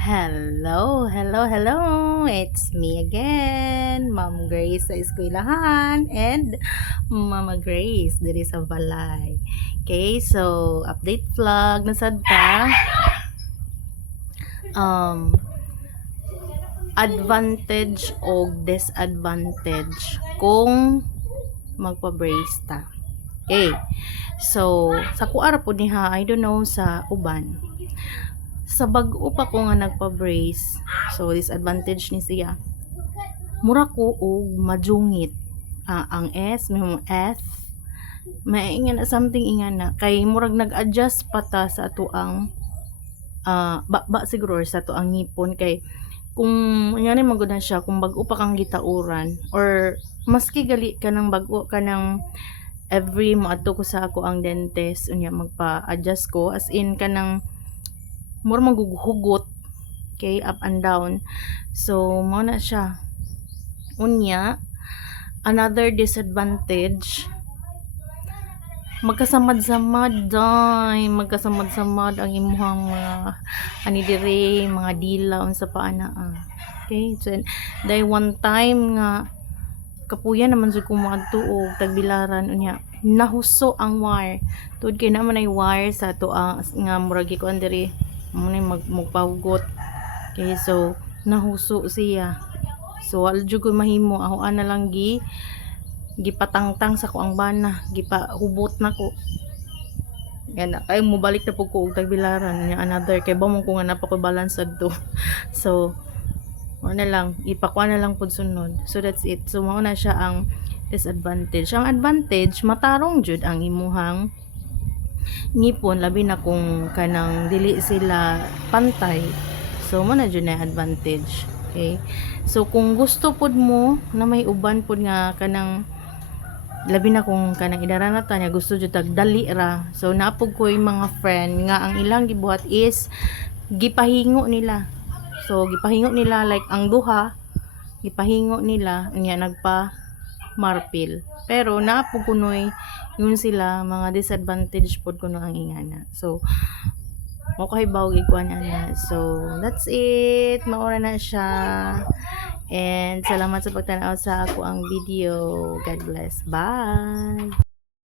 Hello, hello, hello! It's me again, Ma'am Grace sa eskwelahan and Mama Grace diri sa balay. Okay, so update vlog na sad ta. Um, Advantage o disadvantage kung magpa-brace ta. Okay, so sa kuara po niha, I don't know sa uban. Sa bag-o pa ko nga nagpa-brace, so disadvantage ni siya. Mura ko og majungit. Ang S, may F, maingan na something ingan na. Kay murag nag-adjust pa ta sa ato ang ba siguro sa ato ang ngipon kay kung yan magud na siya kung bag-o pa kang gitauran or maski gali ka ng bag-o ka ng every moadto ko sa ako ang dentist unya magpa-adjust ko as in kanang mura maghuhugot okay up and down, so mo na siya unya. Another disadvantage, magkasamad-samad ang imuhang mga ani dire mga dila unsa pa ana okay. So day one time nga kapuyan naman jud ko moadto og tagbilaran unya nahuso ang wire tud kay naman ay wire sa to nga murag gikuan diri mo ni magpahugot okay. So nahuso siya, so wala jud ko mahimo ako ana lang gipatangtang sa ko ang bana, gipahubot na ko yan kay mo balik na po ko og tagbilaran nya another kay ba mo ko nga napako-balance adto so na lang ipakuha na lang pud sunod, so that's it. So mao na siya ang disadvantage. Ang advantage, matarong jud ang imuhang ngipon labi na kung kanang dili sila pantay, so mo na jud na advantage okay. So kung gusto pud mo na may uban pud nga kanang labi na kung kanang idaranata niya gusto jud tagdali ra, so napog ko yung mga friend nga ang ilang gibuhat is gipahingo nila, so gipahingo nila like ang duha gipahingo nila unya nagpa marpil, pero napog kunoy yun sila mga disadvantage pod kuno ang ingana, so mo kahibaw gikuan ana. So that's it, maura na siya. And salamat sa pagtanaw sa ako ang video. God bless. Bye.